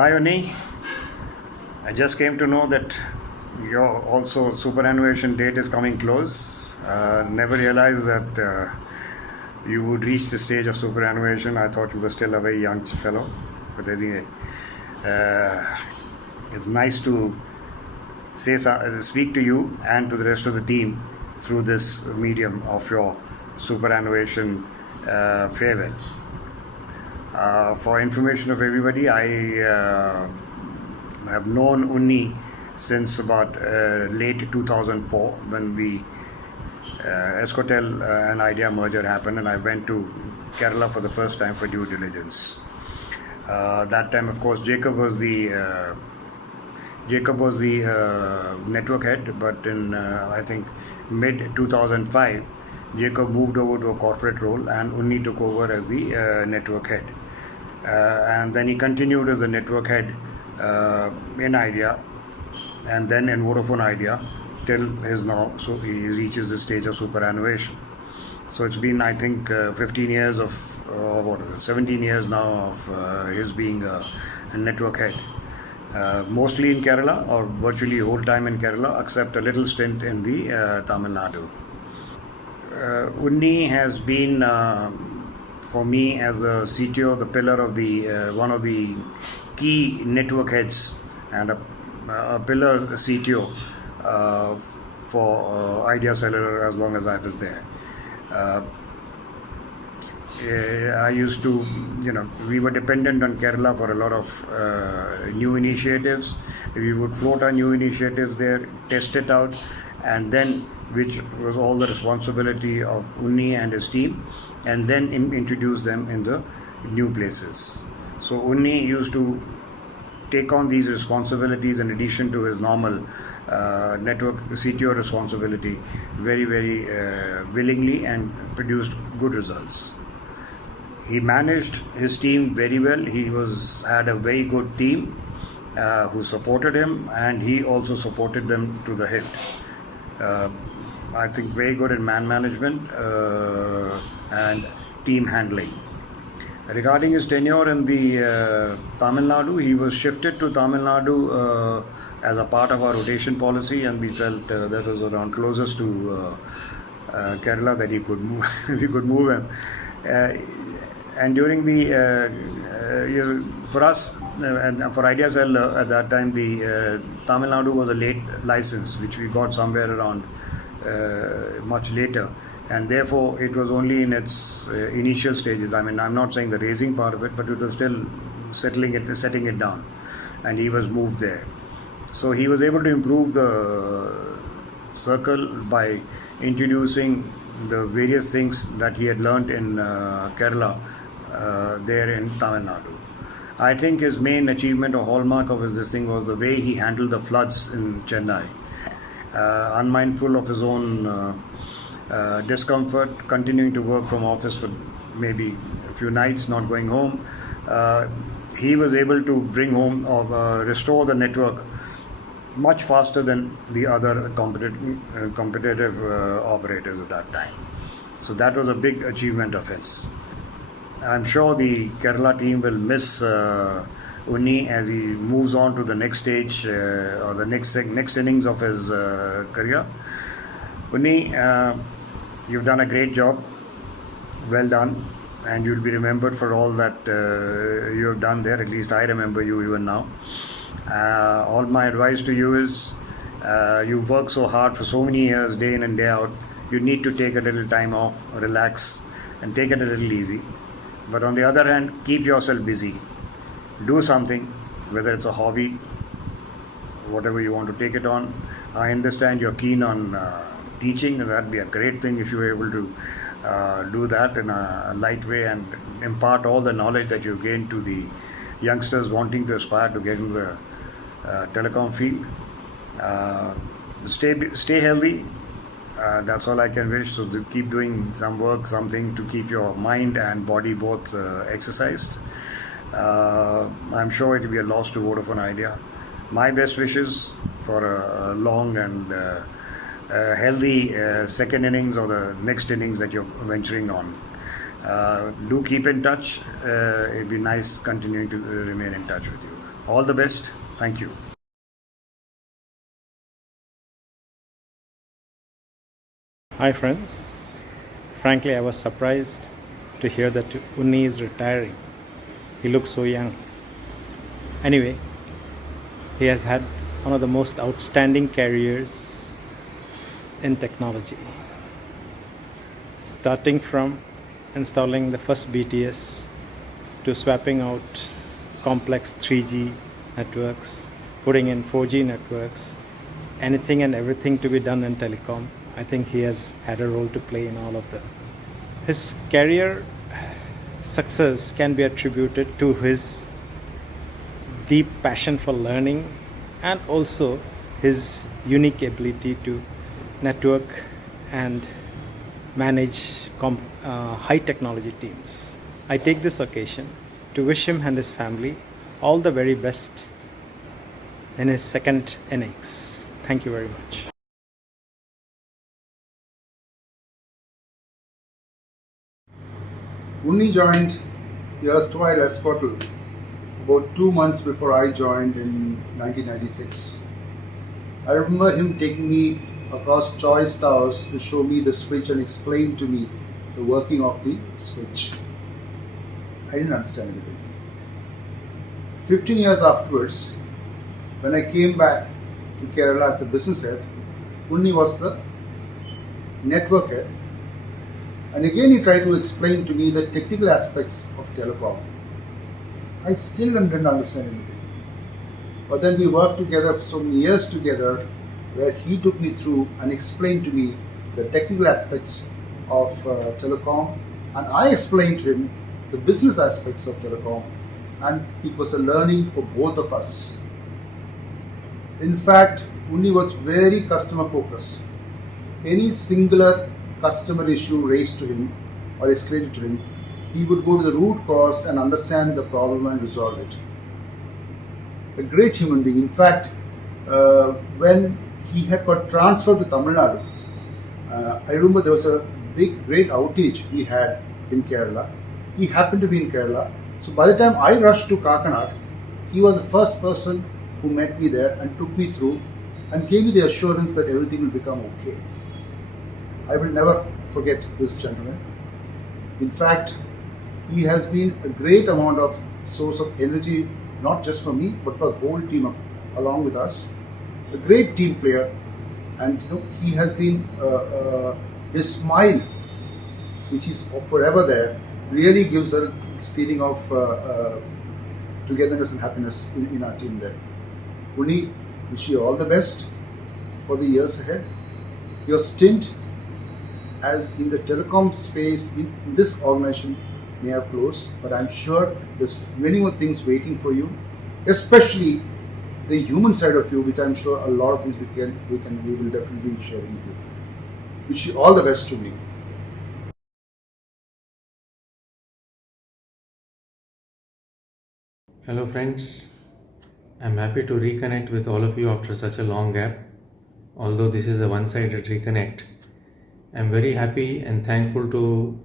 Hi, Unni. I just came to know that your also superannuation date is coming close. Never realized that you would reach the stage of superannuation. I thought you were still a very young fellow. But anyway, uh, it's nice to speak to you and to the rest of the team through this medium of your superannuation farewell. For information of everybody, I have known Unni since about late 2004 when Escotel and Idea merger happened, and I went to Kerala for the first time for due diligence. That time, of course, Jacob was the network head, but in I think mid 2005, Jacob moved over to a corporate role, and Unni took over as the network head. And then he continued as the network head in Idea, and then in Vodafone Idea till his now. So he reaches the stage of superannuation. So it's been, I think, 15 years of, 17 years now of his being a network head. Mostly in Kerala, or virtually whole time in Kerala, except a little stint in the Tamil Nadu. Unni has been, for me as a CTO, the pillar of the one of the key network heads and a pillar CTO for Idea Cellular as long as I was there. I used to, we were dependent on Kerala for a lot of new initiatives. We would float our new initiatives there, test it out, and then, which was all the responsibility of Unni and his team, and then introduce them in the new places. So Unni used to take on these responsibilities in addition to his normal network CTO responsibility very, very willingly, and produced good results. He managed his team very well. He had a very good team who supported him, and he also supported them to the hilt. I think very good in man management and team handling. Regarding his tenure in the Tamil Nadu, he was shifted to Tamil Nadu as a part of our rotation policy, and we felt that was around closest to Kerala that he could move, we could move him. And during the for us and for Idea Cell at that time, the Tamil Nadu was a late license, which we got somewhere around much later, and therefore it was only in its initial stages. I mean, I'm not saying the raising part of it, but it was still setting it down, and he was moved there. So he was able to improve the circle by introducing the various things that he had learnt in Kerala there in Tamil Nadu. I think his main achievement or hallmark of this thing was the way he handled the floods in Chennai. Unmindful of his own discomfort, continuing to work from office for maybe a few nights, not going home. He was able to bring home or restore the network much faster than the other competitive operators at that time. So that was a big achievement of his. I'm sure the Kerala team will miss Unni as he moves on to the next stage or the next innings of his career. Unni, you've done a great job. Well done. And you'll be remembered for all that you have done there. At least I remember you even now. All my advice to you is you've worked so hard for so many years, day in and day out. You need to take a little time off, relax, and take it a little easy. But on the other hand, keep yourself busy. Do something, whether it's a hobby, whatever you want to take it on. I understand you're keen on teaching, and that'd be a great thing if you were able to do that in a light way and impart all the knowledge that you've gained to the youngsters wanting to aspire to get into the telecom field. Stay healthy. That's all I can wish. So to keep doing some work, something to keep your mind and body both exercised. I'm sure it will be a loss to Vodafone Idea. My best wishes for a long and healthy second innings or the next innings that you're venturing on. Do keep in touch. It'd be nice continuing to remain in touch with you. All the best. Thank you. Hi friends. Frankly, I was surprised to hear that Unni is retiring. He looks so young. Anyway, he has had one of the most outstanding careers in technology. Starting from installing the first BTS to swapping out complex 3G networks, putting in 4G networks, anything and everything to be done in telecom. I think he has had a role to play in all of them. His career success can be attributed to his deep passion for learning and also his unique ability to network and manage high technology teams. I take this occasion to wish him and his family all the very best in his second innings. Thank you very much. Unni joined the erstwhile Escortal about 2 months before I joined in 1996. I remember him taking me across Choice Towers to show me the switch and explain to me the working of the switch. I didn't understand anything. 15 years afterwards, when I came back to Kerala as a business head, Unni was the network head. And again, he tried to explain to me the technical aspects of telecom. I still didn't understand anything. But then we worked together for so many years together, where he took me through and explained to me the technical aspects of telecom, and I explained to him the business aspects of telecom, and it was a learning for both of us. In fact, Unni was very customer focused. Any singular customer issue raised to him or escalated to him, he would go to the root cause and understand the problem and resolve it. A great human being. In fact, when he had got transferred to Tamil Nadu, I remember there was a great outage we had in Kerala. He happened to be in Kerala. So by the time I rushed to Kakanad, he was the first person who met me there and took me through and gave me the assurance that everything will become okay. I will never forget this gentleman. In fact, he has been a great amount of source of energy, not just for me, but for the whole team along with us. A great team player, and he has been his smile, which is forever there, really gives a feeling of togetherness and happiness in our team there. Unni, wish you all the best for the years ahead. Your stint as in the telecom space in this organization may have closed, but I'm sure there's many more things waiting for you, especially the human side of you, which I'm sure a lot of things we will definitely be sharing with you. Wish you all the best to me. Hello friends, I'm happy to reconnect with all of you after such a long gap. Although this is a one-sided reconnect, I'm very happy and thankful to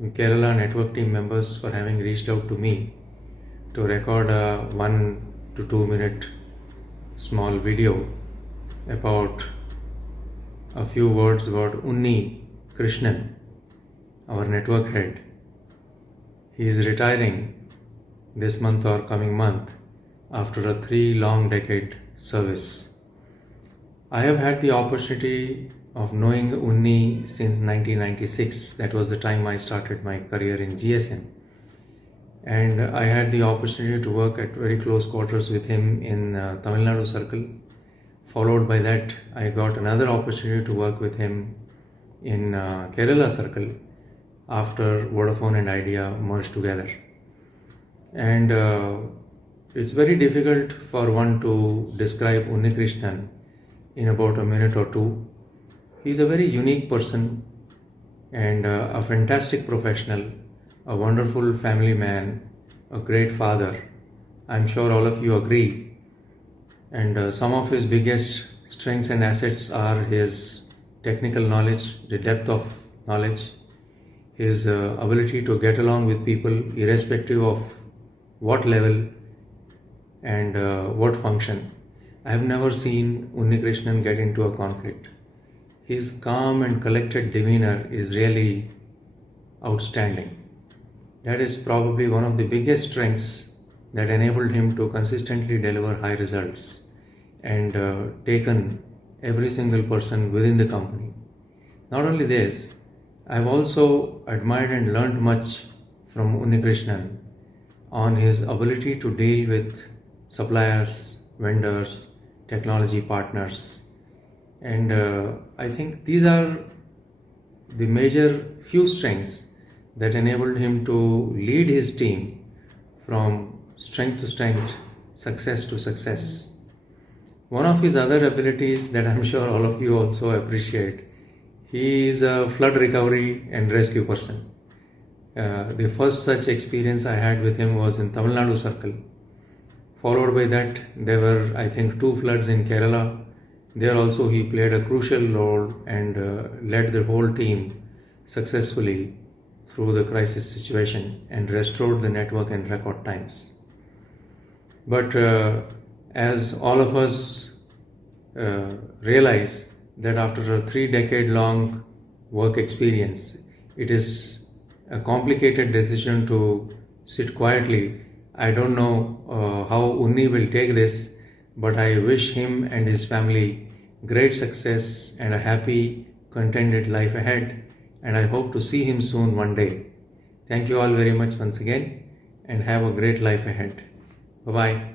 Kerala network team members for having reached out to me to record a 1 to 2 minute small video about a few words about Unnikrishnan, our network head. He is retiring this month or coming month after a 3 long decade service. I have had the opportunity of knowing Unni since 1996. That was the time I started my career in GSM. And I had the opportunity to work at very close quarters with him in Tamil Nadu circle. Followed by that, I got another opportunity to work with him in Kerala circle after Vodafone and Idea merged together. And it's very difficult for one to describe Unnikrishnan in about a minute or two. He's a very unique person and a fantastic professional, a wonderful family man, a great father. I'm sure all of you agree. And some of his biggest strengths and assets are his technical knowledge, the depth of knowledge, his ability to get along with people irrespective of what level and what function. I have never seen Unnikrishnan get into a conflict. His calm and collected demeanor is really outstanding. That is probably one of the biggest strengths that enabled him to consistently deliver high results and taken every single person within the company. Not only this, I've also admired and learned much from Unnikrishnan on his ability to deal with suppliers, vendors, technology partners. And I think these are the major few strengths that enabled him to lead his team from strength to strength, success to success. One of his other abilities that I'm sure all of you also appreciate, he is a flood recovery and rescue person. The first such experience I had with him was in Tamil Nadu Circle. Followed by that, there were, I think, 2 floods in Kerala. There also he played a crucial role and led the whole team successfully through the crisis situation and restored the network in record times. But as all of us realize that after a 3-decade-long work experience, it is a complicated decision to sit quietly. I don't know how Unni will take this, but I wish him and his family great success and a happy, contented life ahead. And I hope to see him soon one day. Thank you all very much once again and have a great life ahead. Bye-bye.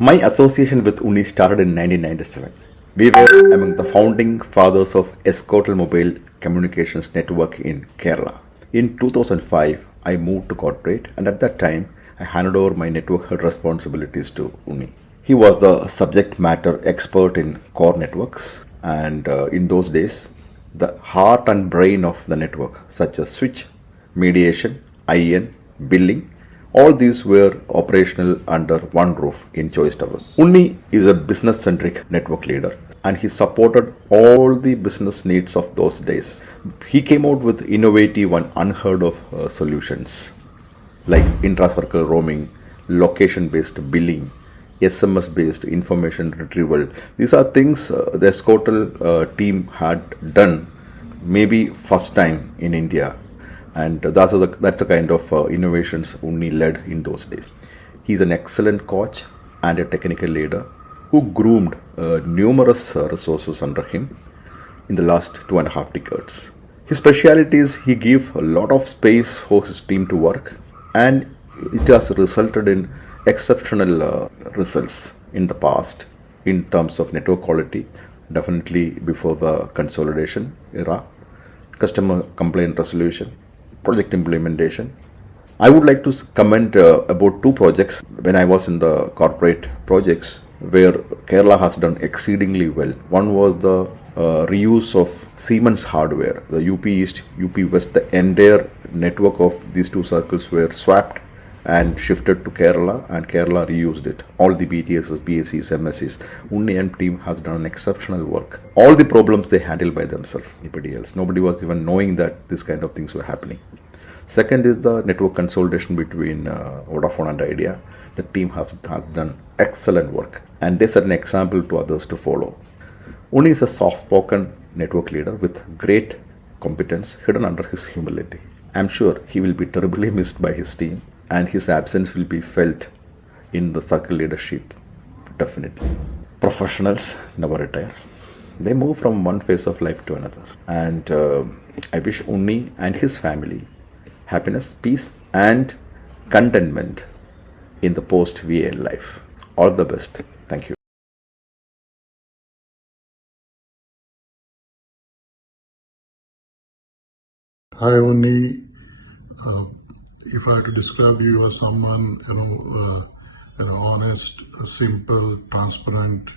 My association with Unni started in 1997. We were among the founding fathers of Escortal Mobile Communications Network in Kerala. In 2005, I moved to corporate, and at that time, I handed over my network head responsibilities to Unni. He was the subject matter expert in core networks, and in those days, the heart and brain of the network, such as switch, mediation, IN, billing, all these were operational under one roof in Choice Tower. Unni is a business-centric network leader, and he supported all the business needs of those days. He came out with innovative and unheard of solutions like intra-circle roaming, location-based billing, SMS-based information retrieval. These are things the Escortal team had done maybe first time in India, and that's the kind of innovations Unni led in those days. He's an excellent coach and a technical leader who groomed numerous resources under him in the last 2.5 decades. His specialty is he gives a lot of space for his team to work, and it has resulted in exceptional results in the past in terms of network quality, definitely before the consolidation era, customer complaint resolution, project implementation. I would like to comment about 2 projects when I was in the corporate projects where Kerala has done exceedingly well. One was the reuse of Siemens hardware, the UP East, UP West, the entire network of these 2 circles were swapped and shifted to Kerala, and Kerala reused it. All the BTSs, BSCs, MSCs, Unni and team has done exceptional work. All the problems they handled by themselves, nobody else. Nobody was even knowing that this kind of things were happening. Second is the network consolidation between Vodafone and Idea. The team has done excellent work, and they set an example to others to follow. Unni is a soft-spoken network leader with great competence hidden under his humility. I'm sure he will be terribly missed by his team, and his absence will be felt in the circle leadership, definitely. Professionals never retire. They move from one phase of life to another. And I wish Unni and his family happiness, peace, and contentment in the post-VA life. All the best. Thank you. Hi, Unni. If I had to describe you as someone, honest, simple, transparent,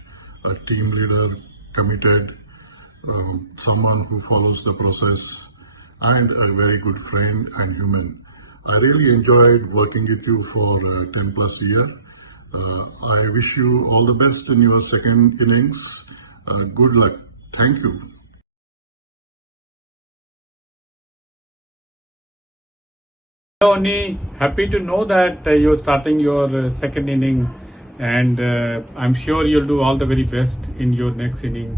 a team leader, committed, someone who follows the process, and a very good friend and human. I really enjoyed working with you for 10 plus years. I wish you all the best in your second innings. Good luck. Thank you. Hello, Unni. Happy to know that you're starting your second inning, and I'm sure you'll do all the very best in your next inning.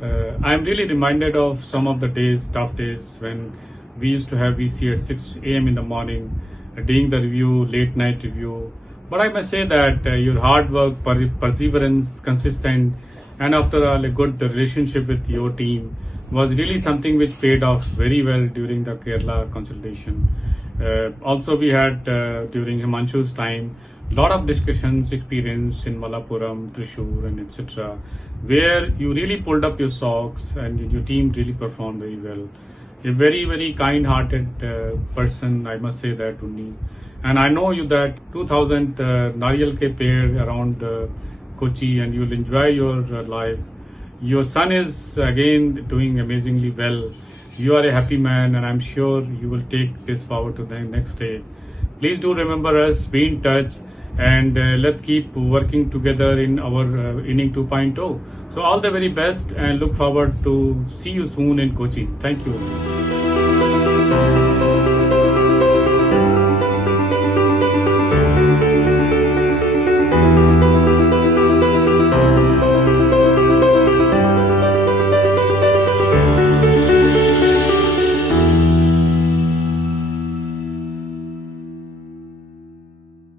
I'm really reminded of some of the days, tough days, when we used to have VC at 6 a.m. in the morning, doing the review, late night review. But I must say that your hard work, perseverance, consistent, and after all, a good relationship with your team was really something which paid off very well during the Kerala consultation. Also, we had during Himanshu's time a lot of discussions, experience in Malappuram, Thrissur, and etc., where you really pulled up your socks and your team really performed very well. A very, very kind-hearted person, I must say that, Unni. And I know you that 2000 Nariyal ke Ped around Kochi, and you'll enjoy your life. Your son is again doing amazingly well. You are a happy man, and I'm sure you will take this forward to the next stage. Please do remember us, be in touch, and let's keep working together in our inning 2.0. So all the very best, and look forward to see you soon in Kochi. Thank you.